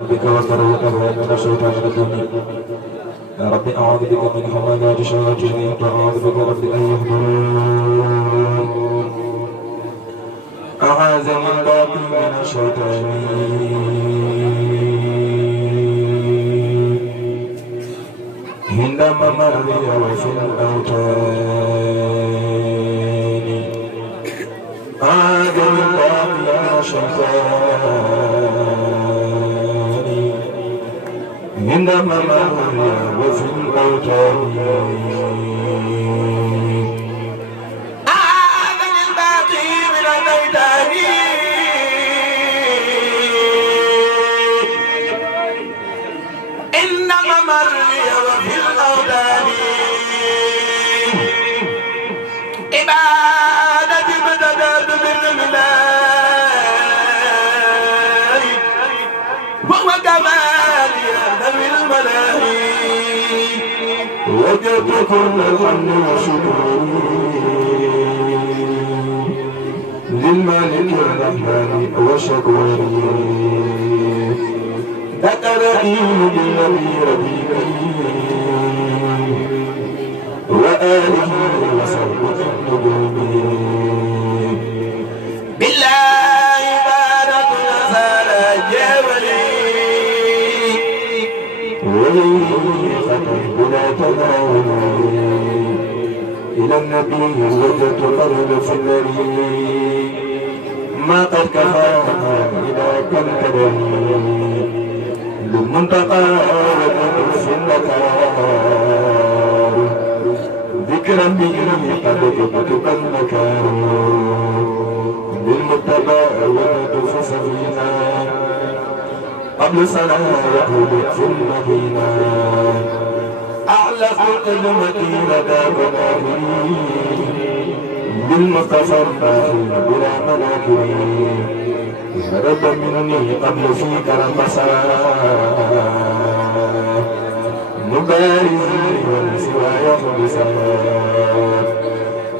بك وكرهك من الشيطان الرجيم يا رب أعوذ بك من همزات الشياطين وأعوذ بك رب أن يحضرون أعاذني الباقي من الشيطان عندما مري وفي الأوتان أعاذني الباقي من الشيطان عندما مري وفي الأوتان أعاذني الباقي من الأوتان عندما مري وفي الأوتان عبادتي بدأت بالله وهو كمالي ذوي الملاهي وجدت كل الحمد وشكري للمالك الرحمن وشكري ذكرني بالنبي ربيعي وآله وصحبه النجوم بالله بارك نزال جبلي ولي خطر بلا تناول إلى النبي وجدت قرب في النبي ما قد كفاها إذا كنت بني للمنتقى وجدت في النكار ذكرا به قد كتبت المكار للمتبع وجدت في سفينة قبل سنة يقول في المدينة أعلق قدمتي لدى مناهي بالمصطفى الباهي بلا مناكري هرب مني قبل فيك رقصا مبارزي والسواي خبزا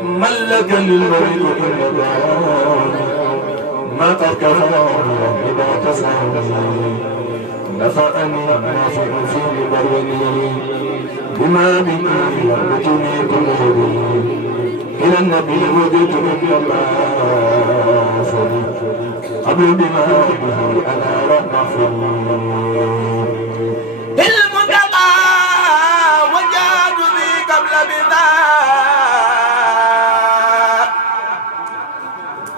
ملك للمريض إن ما قد كفاني إذا تسعني نفعني نافع في بروني بما بني يربطني كل هدي إلى النبي وجدت من الله قبل بما به أنا رحمة المنتقى وجاد بي قبل بذاك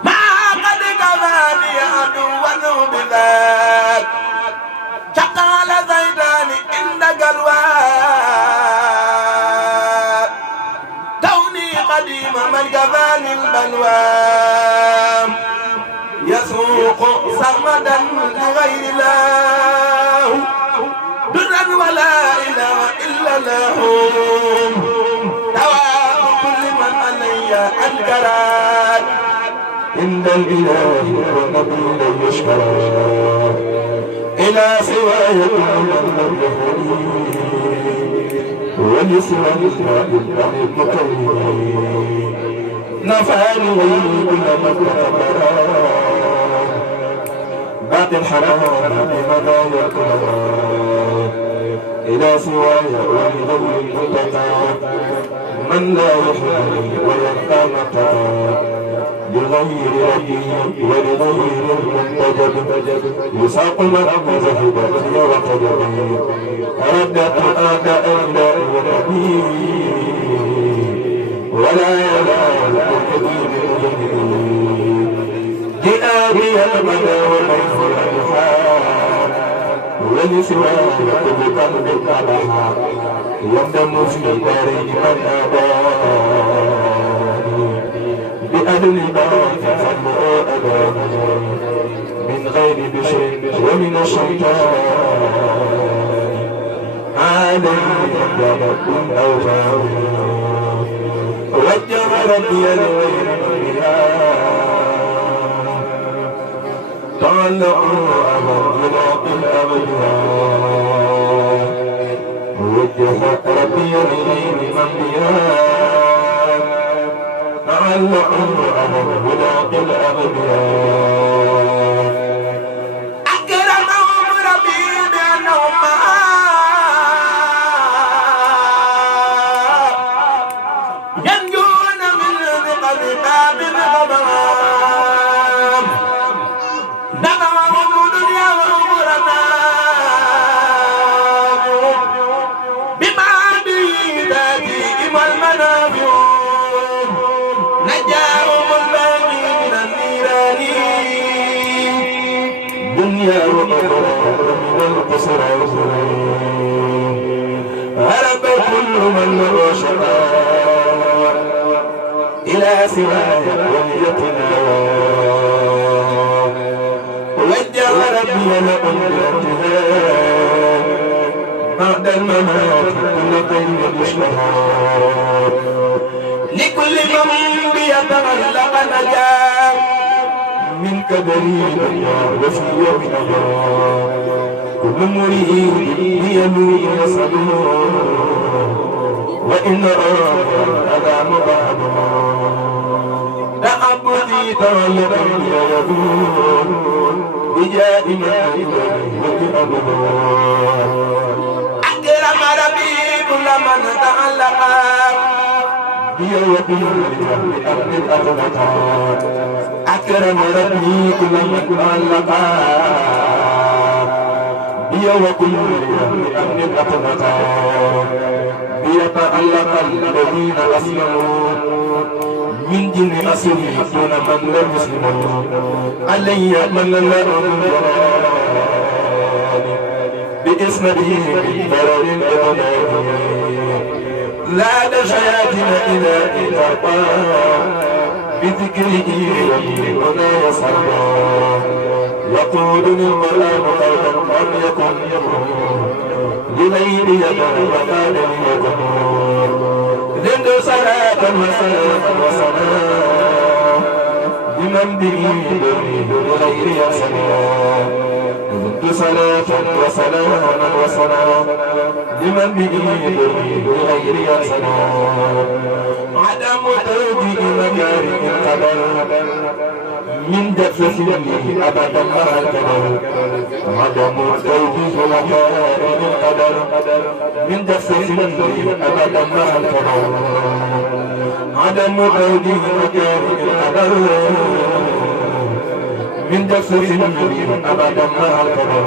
ما قد كفاني عدوا بذاك شق على زيدان عند قلوات كوني قديم من كفاني البلوى يسوق سرمدا لغير الله درا ولا اله الا الله دواء كل من علي انكرات عند الإله والنبي لن يشكر إلى سواي كل من يهدي ولسوى الإسراء الله المكرم نفعني كل مكبر باقي الحرام بمدى يكون إلى سواي ولذوي المتقى من لا يحبني ويبقى متقى بغير ربي ولغير المنتجب يساق مرأة زهد وقدبي ردت آداء الله ونبي ولا يزال كبير مجدي جئابي المدى وحيث الأنحاء ولسواي كل قلب قدحا يندم في داري من آباني بأهل باطل فضل أباني من غير بشر ومن الشيطان عليه ضرب أوجاع وجه ربي لغير الأنبياء تعلقوا أمر بلاق الأبياء وجه ربي لغير الأنبياء تعلقوا أمر بلاق الأبياء أكرمهم ربي من له شقاء إلى سواي وليتنا وجه ربي لكم بالانتهاء بعد الممات كل طيب مشتهى لكل من بيتغلق نجاه من كدري وفي يوم نجاه كل مريد يمين يصلون وإن أذى مبعد تعبدي تعلق يبون بجاء من أكرم ربي كل من تعلق بيوم بأرض الأرض أكرم ربي كل من تعلق وكل بأمن الأقمة بيتألق الذين أسلموا من جن أسري دون من لم يسلموا علي من لهم بإسمته ضرر الأبناء لا شياطين إلى إذا بذكره ولا يصلى يقول للقرآن قولا لم يكن لغير يكن وكان ليكن زد صلاة وسلام لمن به لغير يسلام زد صلاة وسلام لمن به لغير يسلام عدم توجيه مكارم القدر من دفة أبدا ما الكدر عدم توجيه مكارم القدر من دفة أبدا ما الكدر عدم توجيه مكارم القدر من دفة أبدا ما الكدر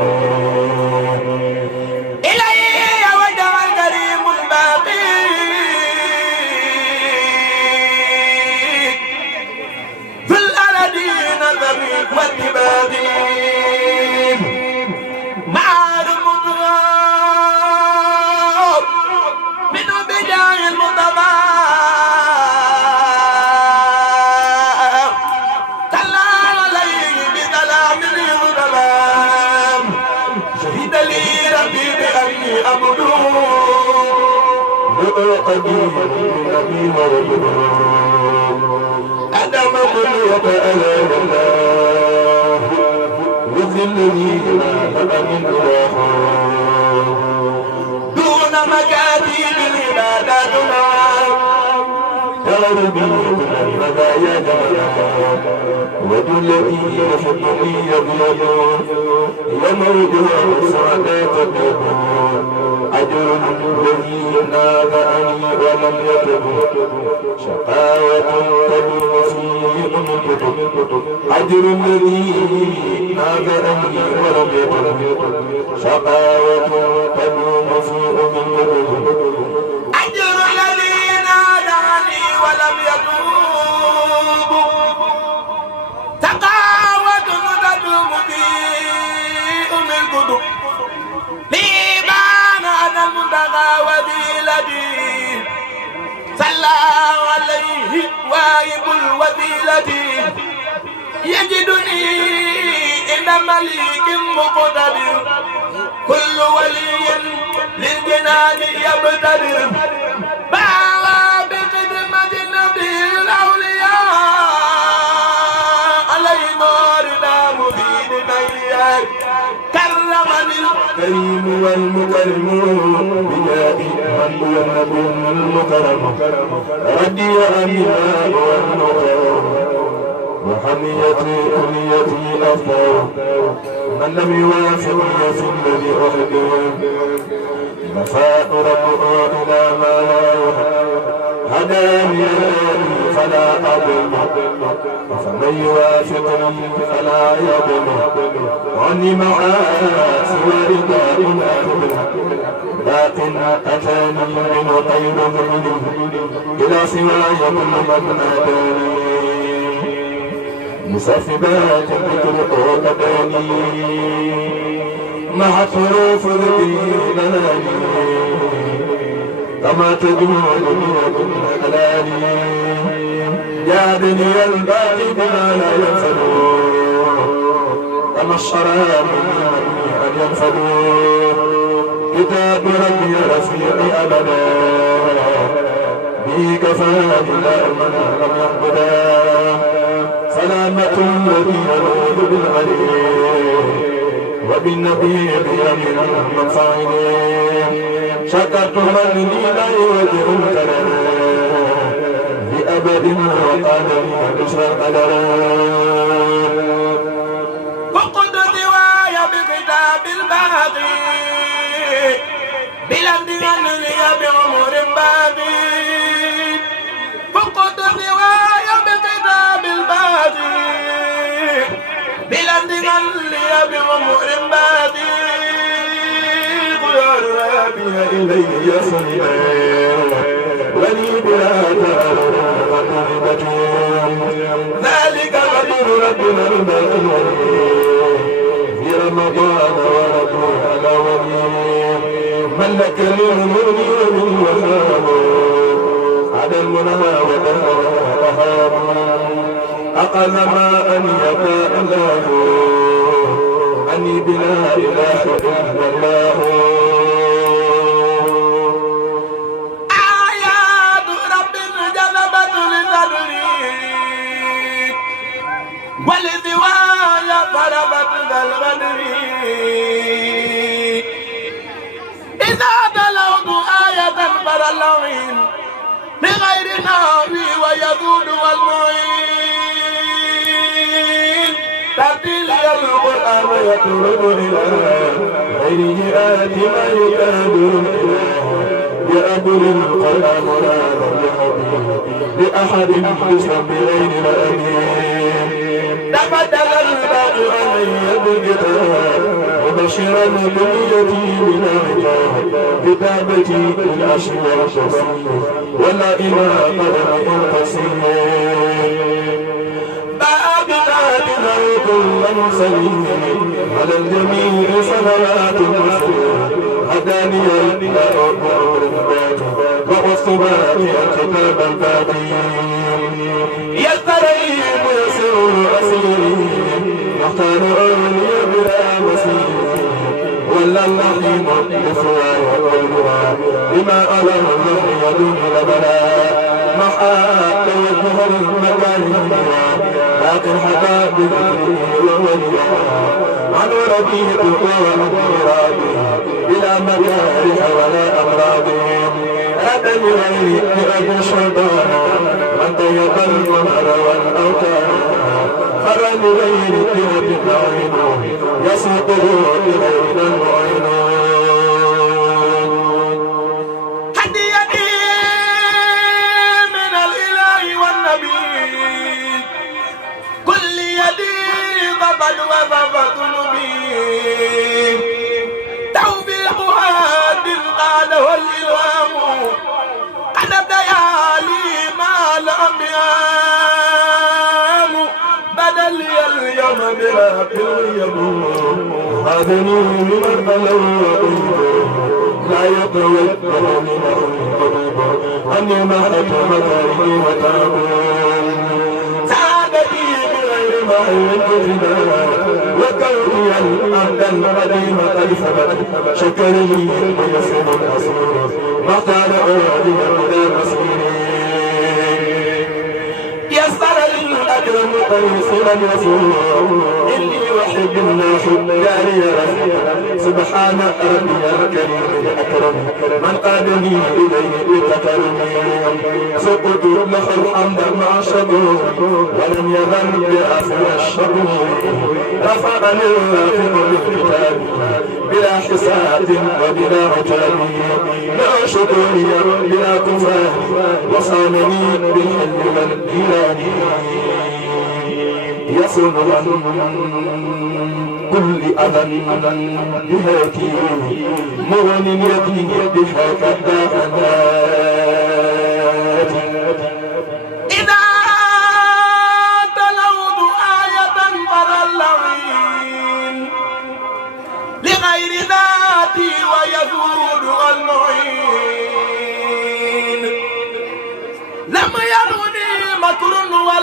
إليه وجه الكريم الباقي والتبادي مع المطرب من بداية المطبع تلا عليه بسلام الظلام شهد لي ربي بأني أبدو قدير النبي ورجل أدم من يتألى الله وذلني ما من إله دون مكاتب العبادات يا ربي كل المدايا جمالا وجلتي يحبني يبيض يموجها السعداء تبيض أجر الذي نادعني ولم يتب شقاوة تدور فيه الكتب أجر الذي نادعني ولم يتب شقاوة تدور فيه الكتب أجر الذي نادعني ولم يتب شقاوة تدور فيه الكتب المنتهى وذيلتي صلى عليه واهب الوذيلة يجدني عند مليك مقتدر كل ولي للجنان يبتدر باوى بخدمة النبي الأولياء عليه رضا مفيد نيار كرمني الكريم والمكرم بجاه من هو النبي المكرم ردي أميناء والنقر وحميتي أمنيتي أفكار من لم يوافقني في الذي أحبه نفاء ربه إلى ما لا هداني فلا أضل فمن يوافقني فلا يضل عني سوى رداء لكن أتاني من غير ظلم إلى سواي كل من ناداني مسافبات ذكر قوتاني مع حروف ذكري لناني كما تجود من حلالي جادني الباقي بما لا ينفد كما الشراب مني أن ينفد كتاب ربي رفيقي أبدا به كفاني لا من لم يعبدا سلامة الذي يلوذ بالعلي وبالنبي بيمين المنفعين شكرت من لي لا يوجه الكلام لأبد وقال لي بشر القدر وقد رواية بكتاب الباقي بلند لي بعمر باقي فقد رواية بكتاب الباقي بلند لي بعمر باقي خيار ربي إلي يصل ولي بلا تأرض ذلك قدر ربنا المغفور في رمضان وربي على ولي ملك للمؤمن وهاب على المنى وهاب أقل ما أن يقع الله أني بلا إله إلا الله آيات رب جذبت لصدري ولذوايا فربت ذا الغدر إذا تلوت آية فر اللعين بغير ناوي ويذود والمعين تبديل القرآن يطلب إلى غيره آت ما يكاد يأبر القرآن لا لأحد بسم غير الأمين تبدل الباقي علي بالكتاب مبشرا باليتيم كتابتي بالأشياء والشمس ولا إله قدر القصير كل مرسلين على الجميع صلوات المسلمين هداني الله والصبات الكتاب الباقي يستريب يسر أسيري يختار أولي بلا مسير ولا اللحيم لسواي وقلبها لما أرى الله يدوم لبلا محاك وجه المكان باقي الحباب ووليها عن ربيع وأمراضي بلا مكاره ولا أمراض أتى بغير أبي الشيطان من طيب المهر والأوتان خر بغير أبي العين يسوقه بغير المعين قد وظفت المبين توبيخها قاله الإلهام أنا ديالي ما الأنبياء بدل اليوم براب اليوم هذني لمن بلوا لا يطوي أني ما أتمنى وتابون وكوني عبدا قديما قد ثبت شكرني ويسر الأصول واختار أولي بلا مسيري يسر الأكرم تيسيرا يسوع إني وحب الناس جاري رفيع سبحان ربي الكريم الأكرم من قادني إليه بتكرمي سقط له الحمد مع الشكور ولم يزل بأفوى الشكور رفعني الرافق بالكتاب بلا حساب وبلا عتاب لا شكوري بلا كفار وصانني بالحل والجلال يصل كل أذى بهاتي مغن يدي بها كالدهنات إذا تلوت آية بر اللعين لغير ذاتي ويذود المعين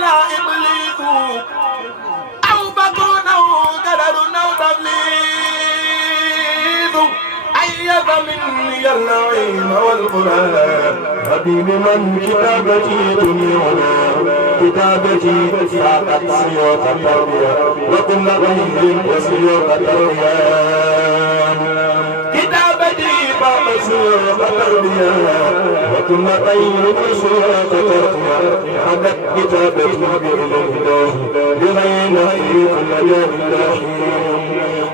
ولا إبليس أو بكر أو قدر أو تبليغ أيد مني اللعين والقرآن حبيب من كتابتي تنيعنا كتابتي ساقت سيوط التربية وكل غير وسيوط التربية كتابتي فاق سيوط التربية وكل غير وسيوط التربية حدت كتابتي بإذن الله لغير نهي كل جاه الله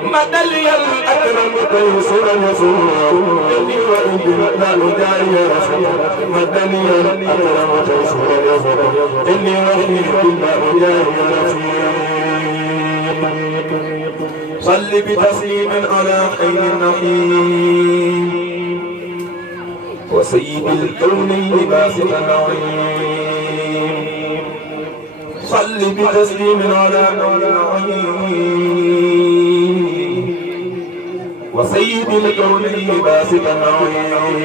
مدلي أكرم تيسرا يسوع إني وإنت لا أداري رسول مدني أكرم تيسرا يسوع إني وإنت لا أداري رسول صل بتسليم على خير النحيم وسيد الكونين باسط النعيم صل بتسليم على خير النحيم وسيد الكونين باسط النعيم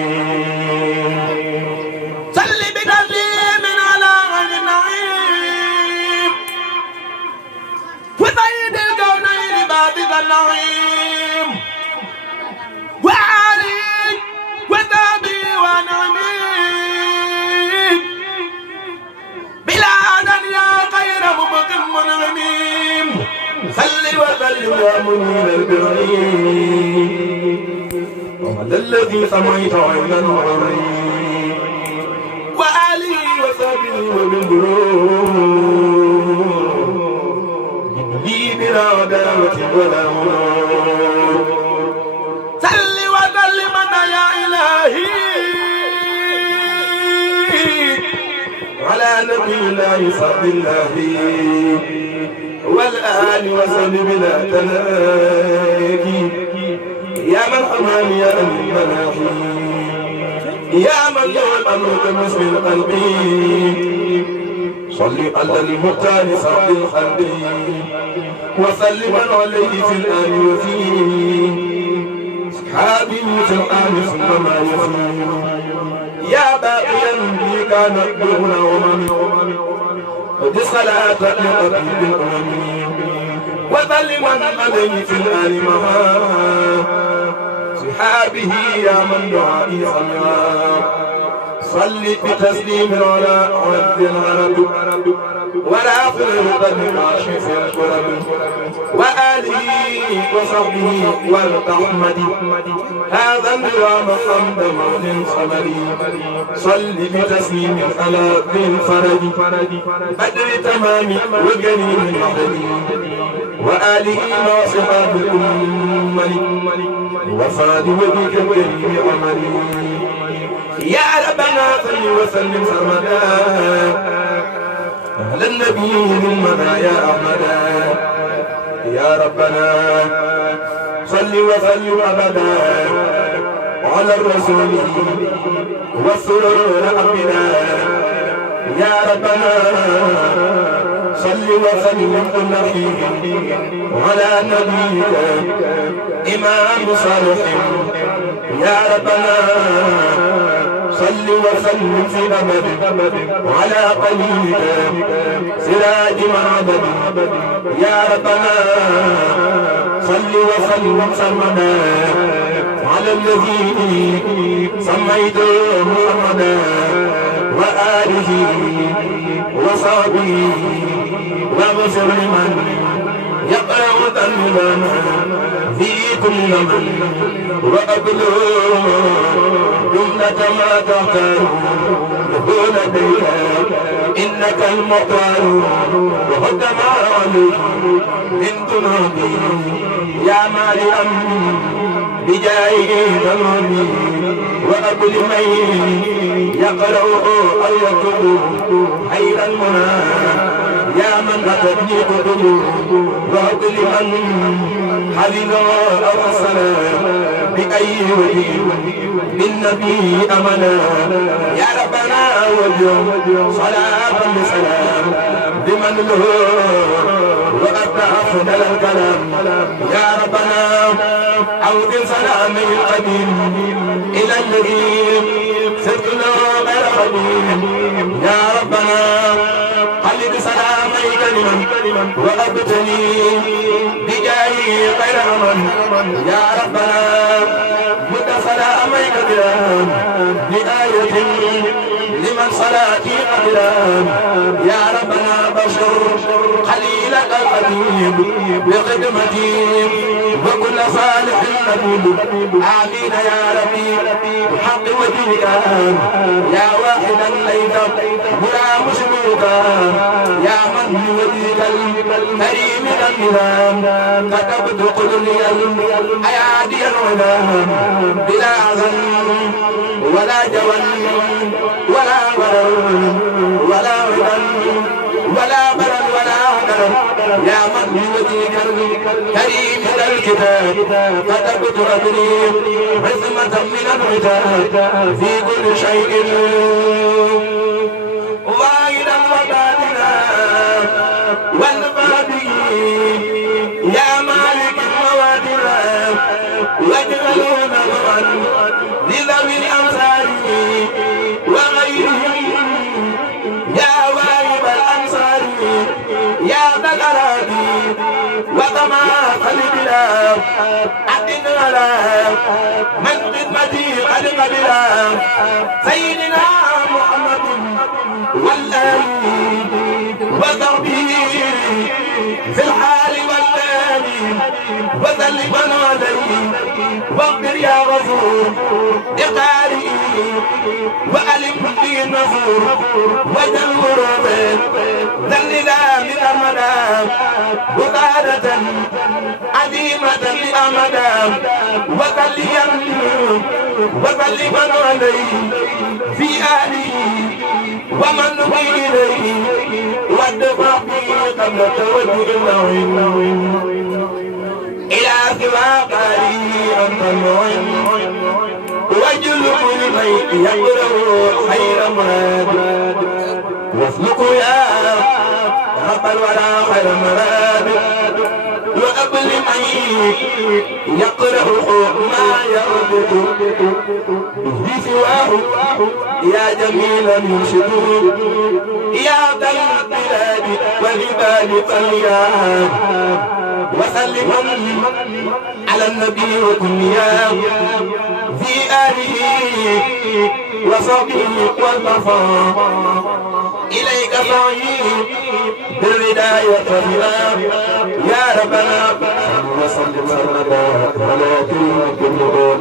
صل بتسليم على غير النعيم وسيد الكونين باسط النعيم وعلي وثابي ونعمين بلادا يا خير مبقم منعمين صل وسلم يا منير البعيد ومدى الذي سميت عينا وعريد وآله وصحبه وبالبرور لي بلا عداوة ولا مرور صل وسلم يا إلهي على نبي الله صلى الله والآل وصحبه بلا تلاقي يا من حماني يا أمين المناخي يا من له الأمر كمسك القلب صل على المختار صرف الخلق وسلم عليه في الآل وفيه أصحابه في الآل ثم ما يفيه يا باقيا بي كانت دون قد صلاة لقبيب الأمم وسلم عليه في الآل مها صحابه يا من دعائي صلى صل بتسليم على عبد العرب ولا خير قد كاشف الكرب وآله وصحبه والتحمد هذا النظام حمد مولى صمدي صل بتسليم على ذي الفرج بدر تمام وجليل المحدي وآله وصحاب الأمة وفاد وجهك الكريم عملي يا ربنا صل وسلم سرمدا على النبي من مدى يا أحمدا يا ربنا صل وسلم أبدا على الرسول والسرور أبدا يا ربنا صل وسلم كل حين على نبيك إمام صالح يا ربنا صل وسلم في أبد على قليلك سراج معبد يا ربنا صل وسلم سرمدا على الذي سميته محمدا وآله وصحبه واغفر لمن يقرأ ذنبنا في كل من وأبلغ جملة ما تختار لديك إنك المختار وقد ما عليك من ذنوبي يا مالئا بجاهه ذنوبي وأبل من يقرأ أو يكتب خير المنى يا من أتتني كتب وأبل من حفظه أو السلام بأي وجه بالنبي أمنا يا ربنا وجه صلاة بسلام بمن له وأتى أفضل الكلام يا ربنا أوصل سلامه القديم إلى الذي سرت له غير خليل يا ربنا خلد سلاميك لمن وأبتني بجاهي خير أمن يا ربنا مد سلاميك بلام لآية لمن صلاتي قبلام يا ربنا بشر خليلك الحبيب بخدمتي وكل صالح نبيل آمين يا ربي بحق وجهك يا واحدا ليس ولا مشركا يا من بوجهك الكريم النظام كتبت قدري الأيادي العظام بلا أذن ولا جوان ولا ولد ولا ولد ولا بلد ولا هدر يا من بوجهك الكريم الكتاب كتبت ربي عزمة من العتاب في كل شيء ظاهرا وباطنا والباطن يا مالك الموادنا واجعله نظرا لذوي الأمثال وغيرهم يا واهب الأنصار يا ذا الأراضي وطماثل البلاد أدن على من خدمتي قد قبلا سيدنا محمد والآل وضربه في الحال والآل وسلم عليه واغفر يا غفور إقاري وألم به النفور وجل غروبه ذا النداء بالأمدام بطارة عظيمة لأمدام وسلم عليه في آله ومن نبي إليه والدفع به قبل توجه النوم إلى سوى قارئ أنت المعين وجلب لمن يقرأ خير مراد واسلك يا رب الورى خير مراد وقبل من يقرأ ما يربط به سواه يا جميل المرشد يا ذا البلاد والعباد فليا وسلم على النبي وكنيا في آله وصحبه والوفاء إليك سعي بالرداء والخفاء يا ربنا وسلم على كل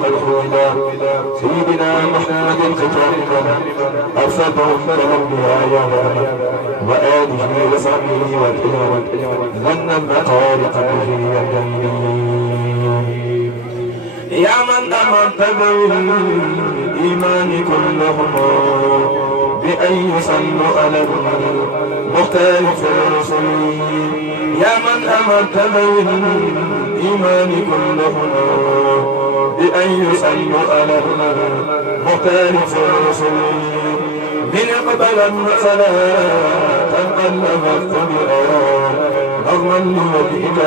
الهدى سيدنا محمد ختامنا أرسلته الأنبياء وآله وصحبه والإمام ظن المقالق به يا من أمرت بالإيمان كلهم بأن يصلوا على المختلف الرسل يا من أمرت بالإيمان كلهم بأن يصلوا على المختلف الرسل من قبل صلاة قلبت بآيات رغما لوجهك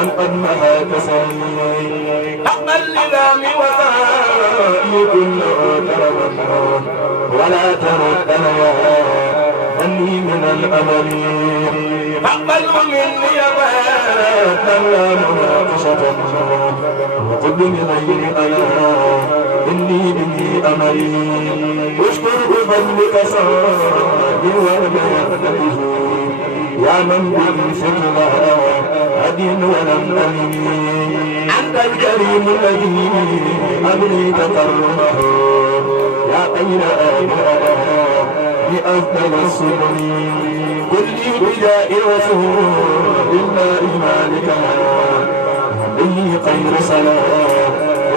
من قد محى تسلي حق اللذام وفائي كل كرما ولا تردنا أني من الأمل فاقبل مني باتا لا مناقشة وقل بغير أنا إني به أملي اشكر بفضلك صادي ولا يختلف يا من به سرنا أدين ولم أمني أنت الكريم الذي أبنيت كرمه يا خير آباء بأفضل السنن كل بداء رسول الله مالك به خير صلاة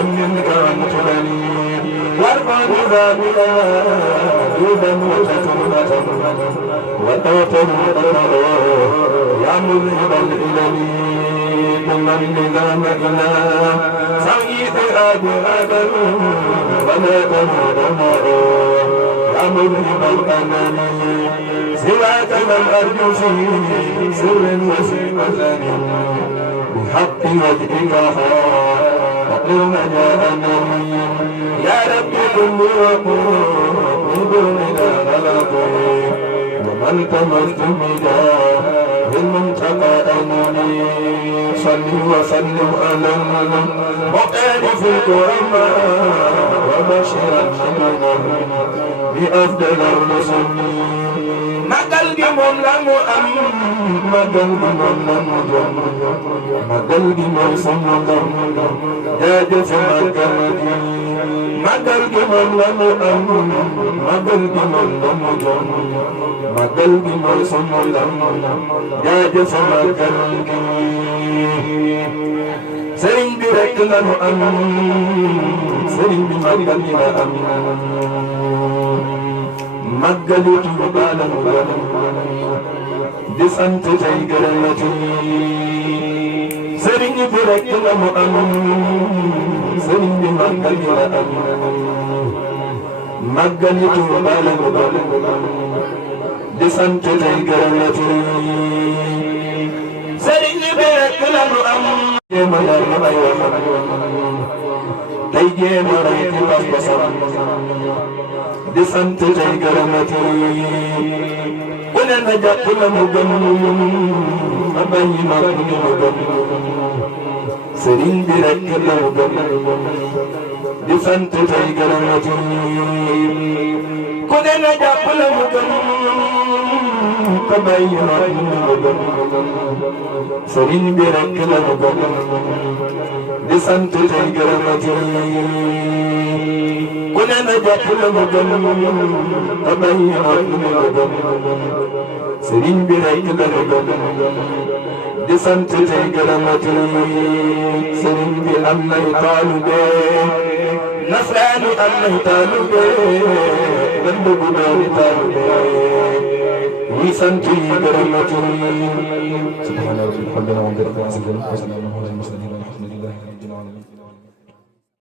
منك أنت بني وارفع بذلك جودا وتكرمة وتوفر يا مذهب الإلم من نظام إله سعيد آدم ولا تمر يا مذهب الأمل سواك لم أرجو في سر وفي مثل بحق وجهك فقر ما جاءني يا رب كن وقوم برنا غلطي ومن تمست مداه المنتقى أنني صل وسلم على مقارف الكرماء وبشر بأفضل الرسل magal gi moom la mu am magal gi moom la mu jom magal gi mooy sama ndam jaajëf magal gi magal gi moom la mu am magal gi moom la mu jom magal gi mooy sama ndam jaajëf magal gi sëriñ bi rek la mu am sëriñ bi magal gi la am màggalu Tuuba la mu gën di sant tey gërëmati sëriñ bi rek la mu am sëriñ bi màggal gi la am màggalu Tuuba la mu gën di sant tey gërëmati sëriñ bi rek la mu am jéem a yar ay waxam tey jéem a rey ci pas-pasam di sant tey gërëmati ku ne na jàpp la mu gën ma bàyyi ma ku ne mu gën sëriñ bi rek la mu gën di sant tey gërëmati ku ne na jàpp la mu gën ma bàyyi ma ku ne mu gën sëriñ bi rek la mu gën di sant tey gërëmati ku ne na jàpp la mu gën a bàyyi ma ku ne mu gën sëriñ bi rek la mu gën di sant tey gërëmati sëriñ bi am nay taalube nasraani am nay taalube gën bëgg dooni taalube ñi sant yi gërëmati subhaana rabbil